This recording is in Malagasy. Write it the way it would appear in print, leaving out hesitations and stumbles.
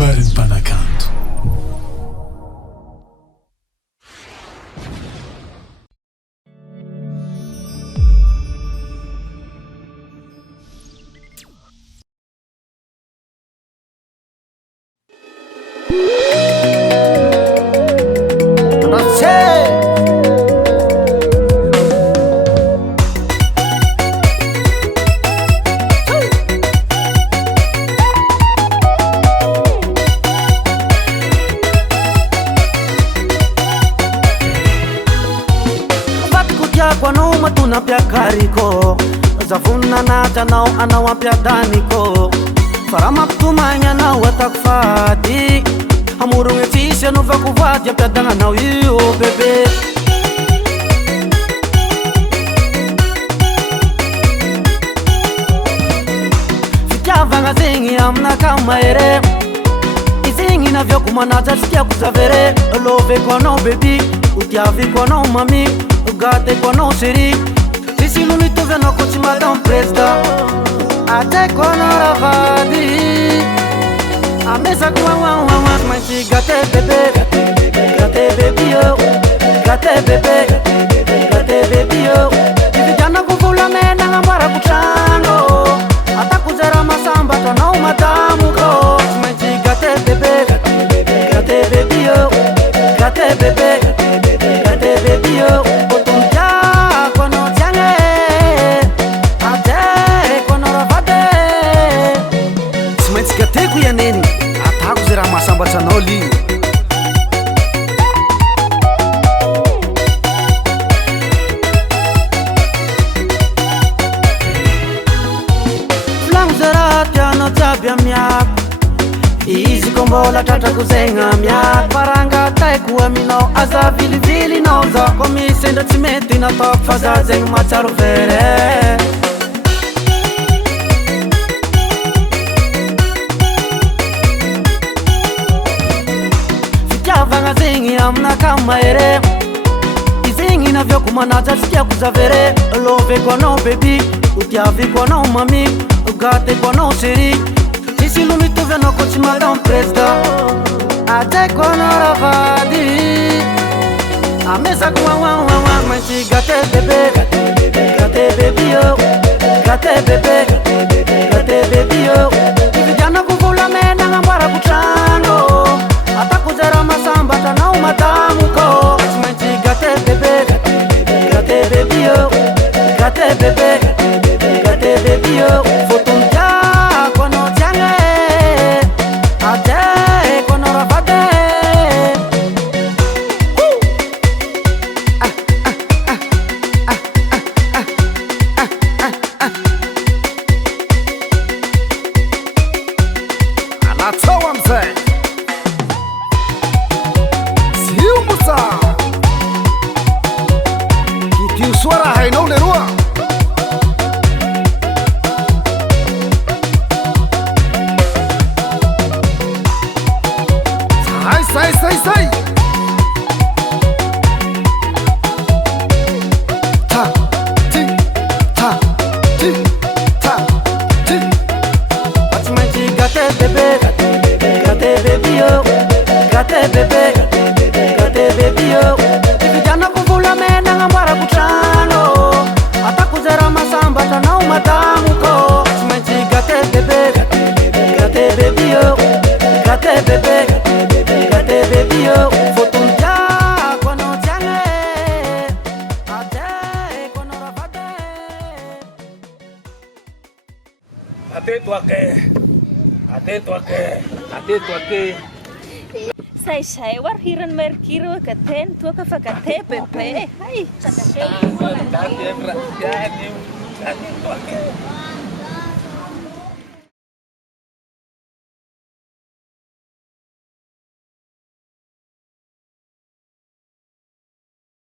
Habari Mpanakanto. Kwa no matuna pia kariko Zafuna na chanao anawa pia daniko Farama ptumanya na watakfati Hamurunge tisha no vakuvati pia danga na iyo bebe Fikavanga zingi amna kama ere Izingi na vyo kumanaza sikia kuzavere Love kwa no baby Utiavi kwa no mami Ugate kwa no siri Sisi lunito veno kochi madam presta Ate kwa no ravadi Amesa kwa wawawas Manchi gate bebe Gate baby yo Gate bebe Gate baby yo Vijana kufula mena ngambara kuchano Ata kuzera masamba tano madamu ko Manchi gate bebe Gate baby yo Gate bebe Gate baby yo Teku ya nini ataku zira masamba chanoli Flang zira tiano tabia miak Izi kombola tata kuzenga miak Paranga taikuwa mino aza vili vili nauza Komi senda timeti na top faza zeng macharu vere Vanga zingi amna kama ere Izingi na vyo kumanaza sikia kuzavere Love kwa no baby Utiavi kwa no mami Ugate kwa no siri Sisi lunito veno kochi madam presta Ate kwa no ravadi Amesa kwa wawawa Manchi gate bebe Gate baby yo Gate bebe Gate baby yo Vijana kufula mena ngambara kuchano Ata kuzera masamba tana umadamu ko Manchi gate bebe Gate baby yo Gate bebe Gate baby yo Fotunja kwa no change Ate kwa no ravade Anatoa mzee Siumusa Kiti uswara haina ulerua Sai Ta Ti Ta Ti Ta Ti What's my G gate bebe Gate baby yo Gate bebe Gate baby yo Vijana kufula mena ngambara kuchano Ata kuzera masamba tana umadamu ko Manchi gate bebe Gate baby yo Gate bebe Gate baby yo Fotunja kwa no change Ate kwa no ravade Atento aqui. Sai war hiran merkiro katen tua ka fakate pepe. Hai. Atento aqui.